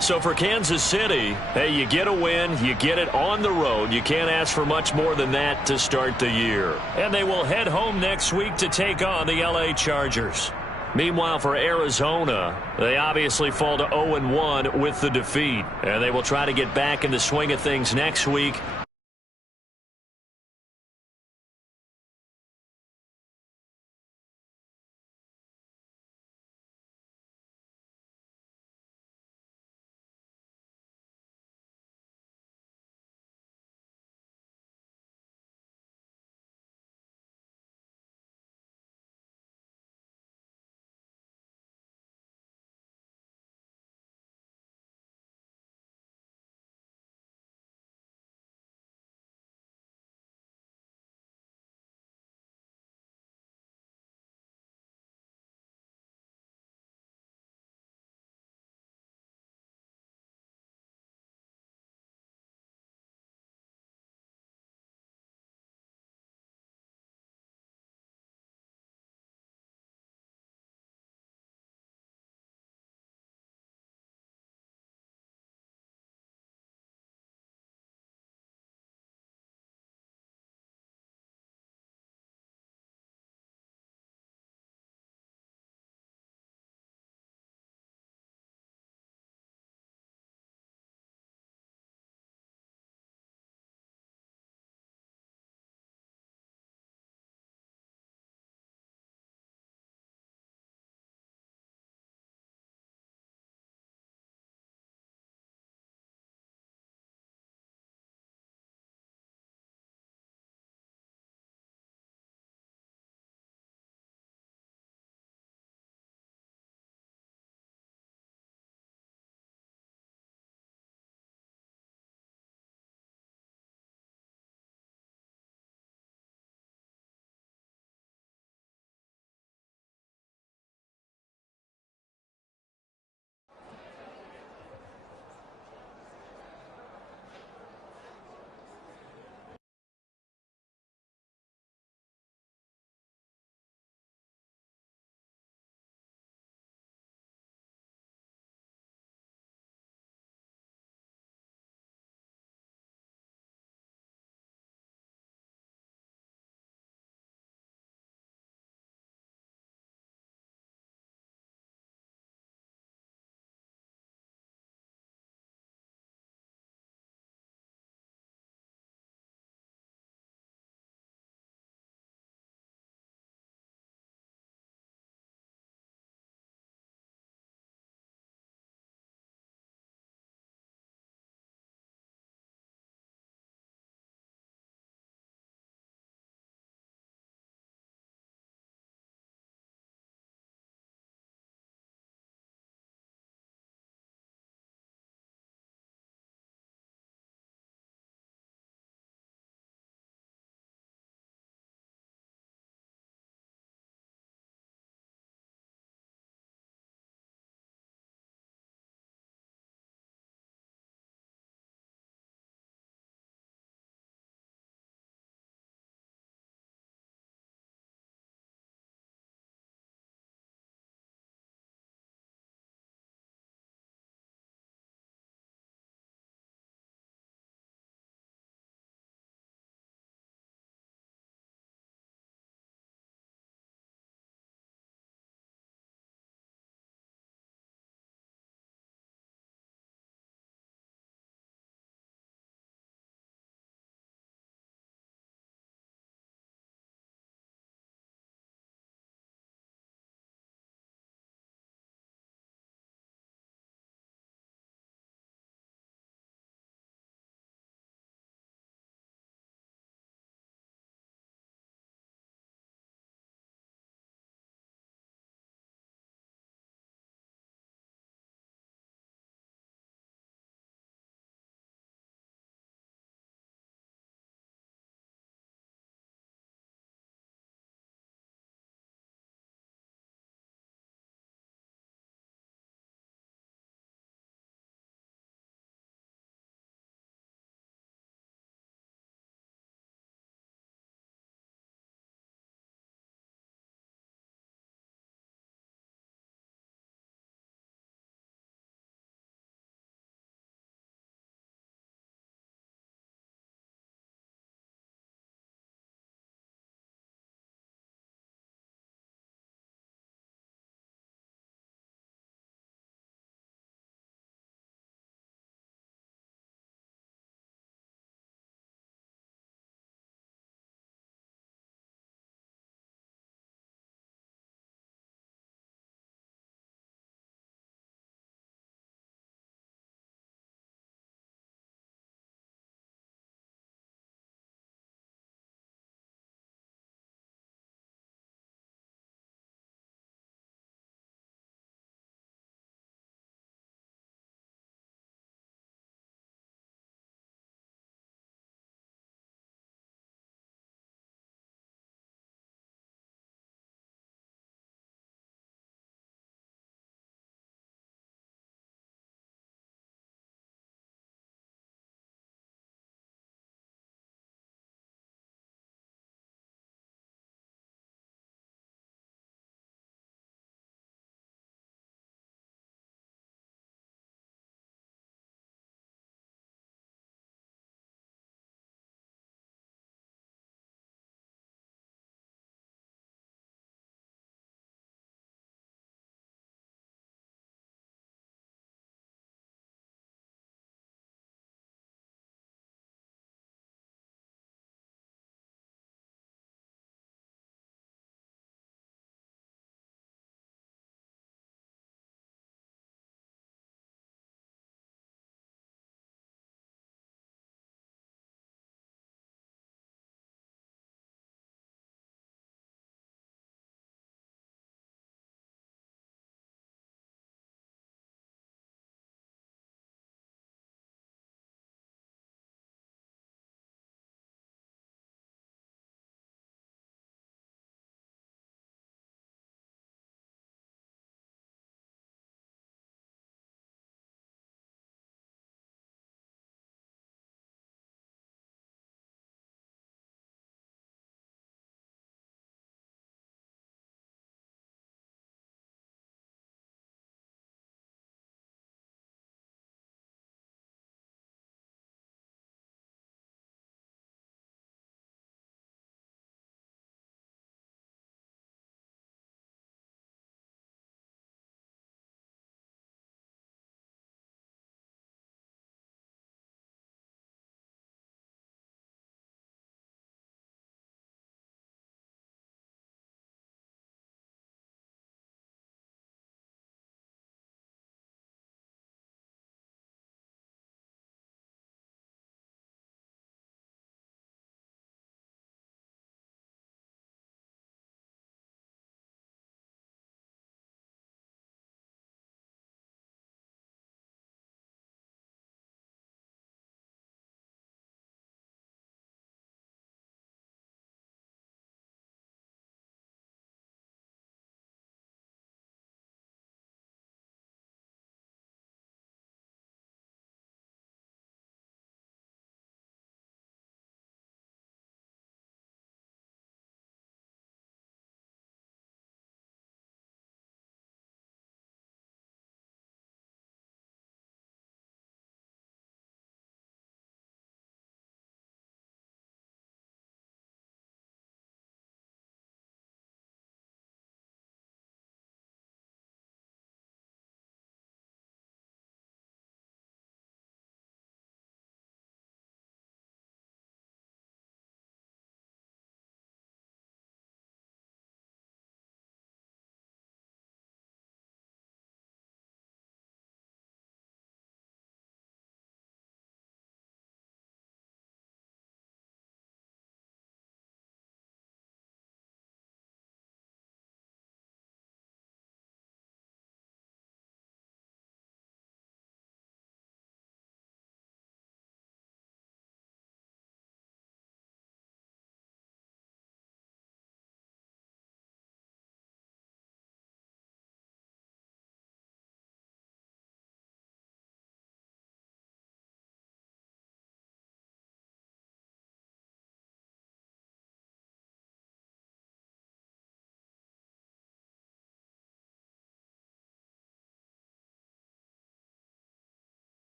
So for Kansas City, hey, you get a win, you get it on the road. You can't ask for much more than that to start the year. And they will head home next week to take on the LA Chargers. Meanwhile, for Arizona, they obviously fall to 0-1 with the defeat. And they will try to get back in the swing of things next week.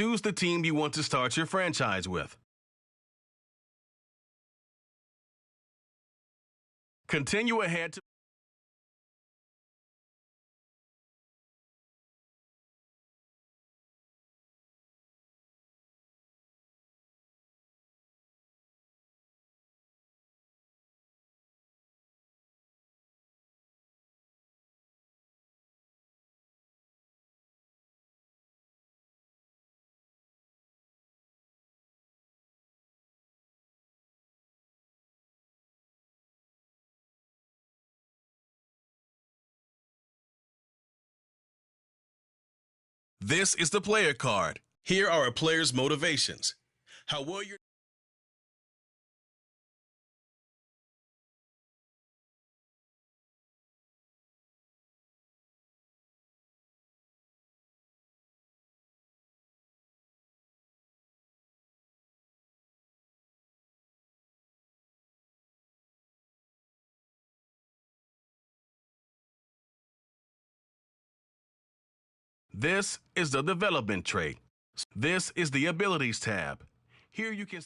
Choose the team you want to start your franchise with. Continue ahead to This is the player card. Here are a player's motivations. How well your This is the development trait. This is the abilities tab. Here you can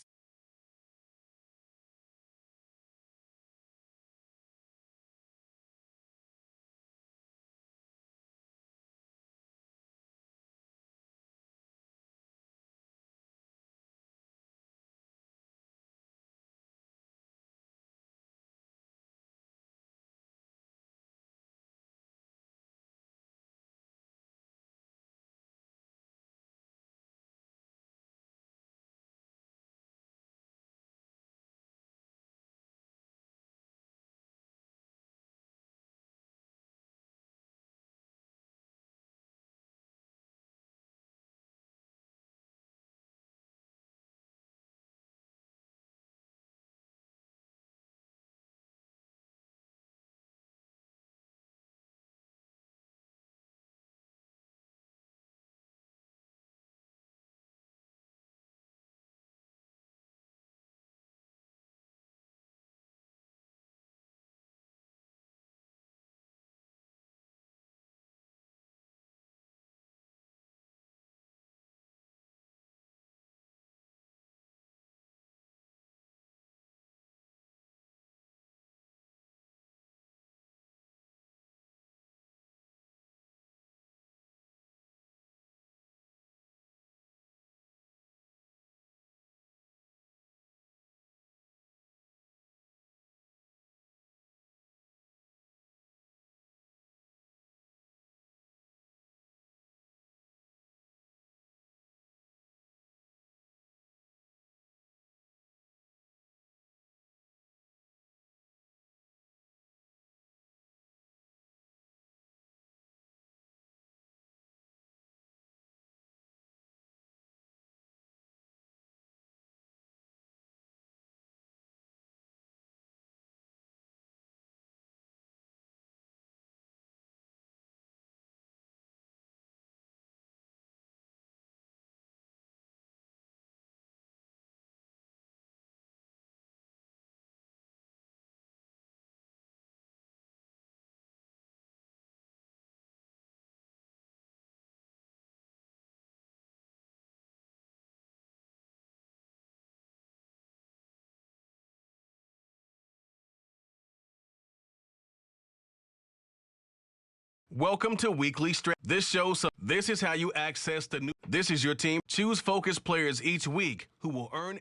Welcome to Weekly Strength. This is how you access the new. This is your team. Choose focused players each week who will earn